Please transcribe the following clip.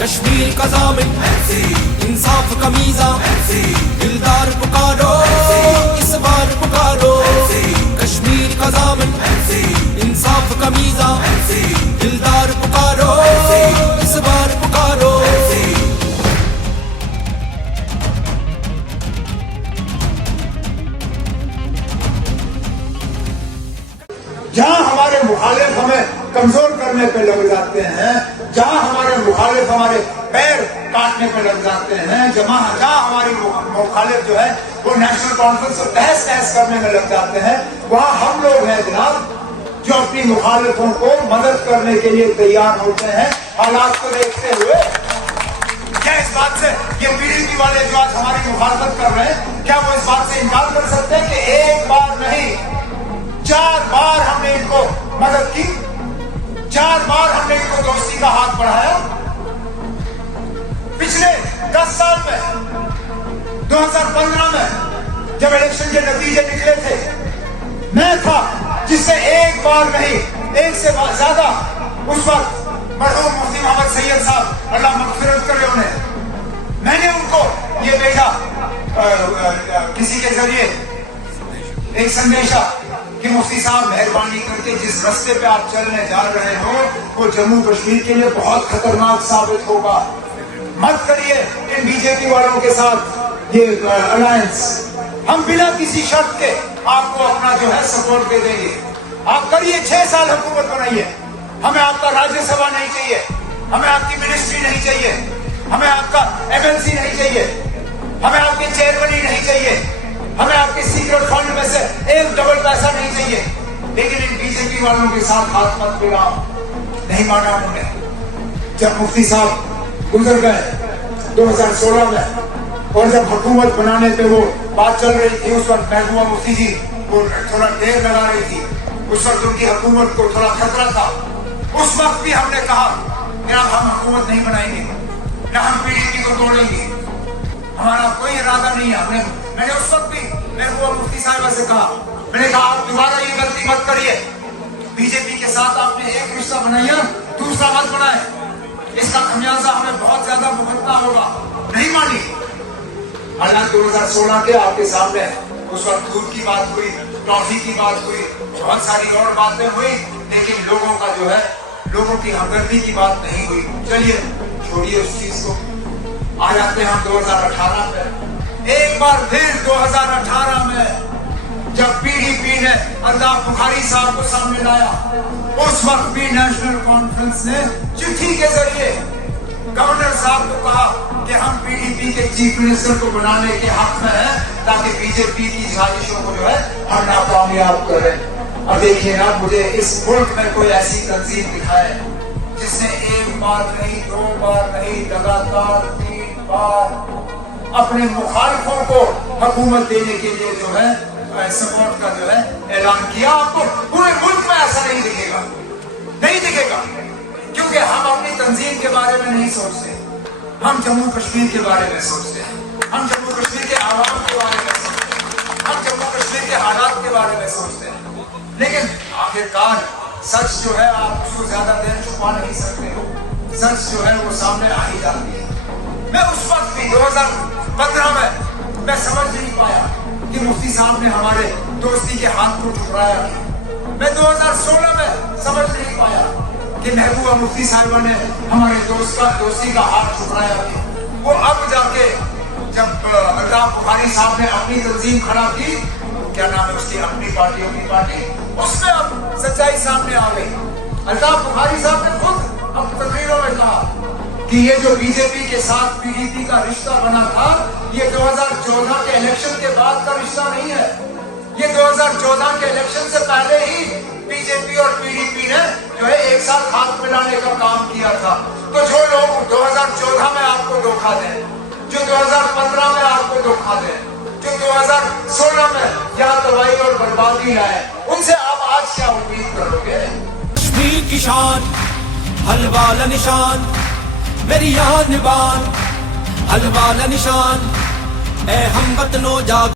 کشمیر کا ضامن انصاف کا میزاں دلدار پکارو اس بار پکارو کشمیر کا ضامن انصاف کا میزاں دلدار پکارو اس بار پکارو جہاں ہمارے مخالف ہمیں کمزور کرنے پہ لگ جاتے ہیں، جہاں ہمارے مخالف ہمارے پیر کاٹنے پہ لگ جاتے ہیں، جہاں ہماری مخالف جو ہے وہ نیشنل کانفرنس اور تحس کرنے میں لگ جاتے ہیں، وہاں ہم لوگ ہیں جناب جو اپنی مخالفوں کو مدد کرنے کے لیے تیار ہوتے ہیں حالات کو دیکھتے ہوئے۔ کیا اس بات سے یہ PDP والے جو آج ہماری مخالفت کر رہے ہیں، کیا وہ اس بات سے انکار کر سکتے ہیں کہ ایک بار نہیں 4 بار ہم نے ان کو مدد کی، 4 بار ہم نے ان کو دوستی کا ہاتھ بڑھایا؟ پچھلے 10 سال میں 2015 میں جب الیکشن کے نتیجے نکلے تھے، میں تھا جس سے ایک بار نہیں، ایک سے زیادہ اس وقت مرحوم مفتی محمد سید صاحب اللہ مغفرت کرے انہیں، میں نے ان کو یہ بھیجا کسی کے ذریعے ایک سندیشہ کہ مفتی صاحب مہربانی کر کے جس راستے پہ آپ چلنے جا رہے ہو وہ جموں کشمیر کے لیے بہت خطرناک ثابت ہوگا، مت کریے ان BJP والوں کے ساتھ یہ الائنس، ہم بنا کسی شرط کے آپ کو اپنا جو ہے سپورٹ دے دیں گے، آپ کریے 6 سال حکومت بنائیے، ہمیں آپ کا راجیہ سبھا نہیں چاہیے، ہمیں آپ کی منسٹری نہیں چاہیے، ہمیں آپ کا MLC نہیں چاہیے، ہمیں آپ کے چیئرمین نہیں چاہیے، ہمیں آپ کے سیکرٹ فنڈ میں سے ایک ڈبل پیسہ نہیں چاہیے، لیکن ان BJP والوں کے ساتھ ہاتھ مت ملاؤ۔ نہیں مانا انہوں نے۔ جب مفتی صاحب گزر گئے 2016 میں اور جب حکومت بنانے پہ وہ بات چل رہی تھی، اس وقت محبوبہ مفتی جی وہ تھوڑا دیر لگا رہی تھی، اس وقت ان کی حکومت کو تھوڑا خطرہ تھا، اس وقت بھی ہم نے کہا کہ اب ہم حکومت نہیں بنائیں گے، نہ ہم PDP کو توڑیں گے، ہمارا کوئی ارادہ نہیں ہے۔ میں نے اس وقت بھی محبوبہ مفتی صاحبہ سے کہا، میں نے کہا آپ دوبارہ یہ غلطی مت کریے، BJP کے ساتھ آپ نے ایک رشتہ بنایا، دوسرا مت بنائے، اس کا خمیازہ ہمیں بہت زیادہ بھگتنا ہوگا۔ نہیں مانی۔ حالات 2016 کے آپ کے سامنے، اس وقت دودھ کی بات ہوئی، ٹافی کی بات ہوئی، بہت ساری اور باتیں ہوئی، لیکن لوگوں کا جو ہے لوگوں کی ہمدردی کی بات نہیں ہوئی۔ چلیے چھوڑیے اس چیز کو، آ جاتے ہیں ہم 2018 میں۔ ایک بار پھر 2018 میں جب PDP نے الطاف بخاری صاحب کو سامنے لایا، اس وقت بھی نیشنل کانفرنس نے چٹھی کے ذریعے گورنر صاحب کو کہا کہ ہم PDP کے چیف منسٹر کو بنانے کے حق میں ہیں تاکہ BJP کی سازشوں کو جو ہے ہم ناکامیاب کریں۔ اب دیکھیے نا، مجھے اس ملک میں کوئی ایسی تنظیم دکھائے جس نے ایک بار نہیں، 2 بار نہیں، لگاتار 3 بار اپنے مخالفوں کو حکومت دینے کے لیے جو ہے سپورٹ کا جو ہے اعلان کیا۔ آپ کو پورے ملک میں ایسا نہیں دکھے گا، نہیں دکھے گا، کیونکہ ہم اپنی تنظیم کے بارے میں نہیں سوچتے، ہم جموں کشمیر کے بارے میں سوچتے ہیں، ہم جموں کشمیر کے عوام کے بارے میں سوچتے ہیں، ہم جموں کشمیر کے حالات کے بارے میں سوچتے ہیں، لیکن آخرکار سچ جو ہے آپ اس کو زیادہ دیر چھپا نہیں سکتے ہو، سچ جو ہے وہ سامنے آ ہی جاتی ہے۔ میں اس وقت بھی 2015 میں سمجھ نہیں پایا کہ مفتی صاحب نے ہمارے دوستی کے ہاتھ کو ٹھکرایا، میں 2016 میں سمجھ نہیں پایا کہ محبوبہ مفتی صاحبہ نے ہمارے دوستی کا ہاتھ ٹھکرایا، وہ اب جا کے جب الطاف بخاری صاحب نے اپنی تنظیم کھڑا کی، کیا نام ہے اس کی، اپنی پارٹی، اس میں اب سچائی سامنے آ گئی۔ الطاف بخاری صاحب نے خود اب تقریروں میں کہا کہ یہ جو BJP کے ساتھ PDP کا رشتہ بنا تھا، یہ 2014 کے الیکشن کے بعد کا رشتہ نہیں ہے، یہ 2014 کے الیکشن سے پہلے ہی BJP اور PDP نے جو ہے ایک ساتھ ہاتھ ملانے کا کام کیا تھا۔ تو جو لوگ 2014 میں آپ کو دھوکہ دیں، جو 2015 میں آپ کو دھوکہ دیں، جو 2016 میں یہاں تباہی اور بربادی لائے، ان سے آپ آج کیا امید کرو گے؟ کشمیر کی شان حلوہ نشان، میری یہاں نبان حلوہ نشان، اے ہم وطنو جاگ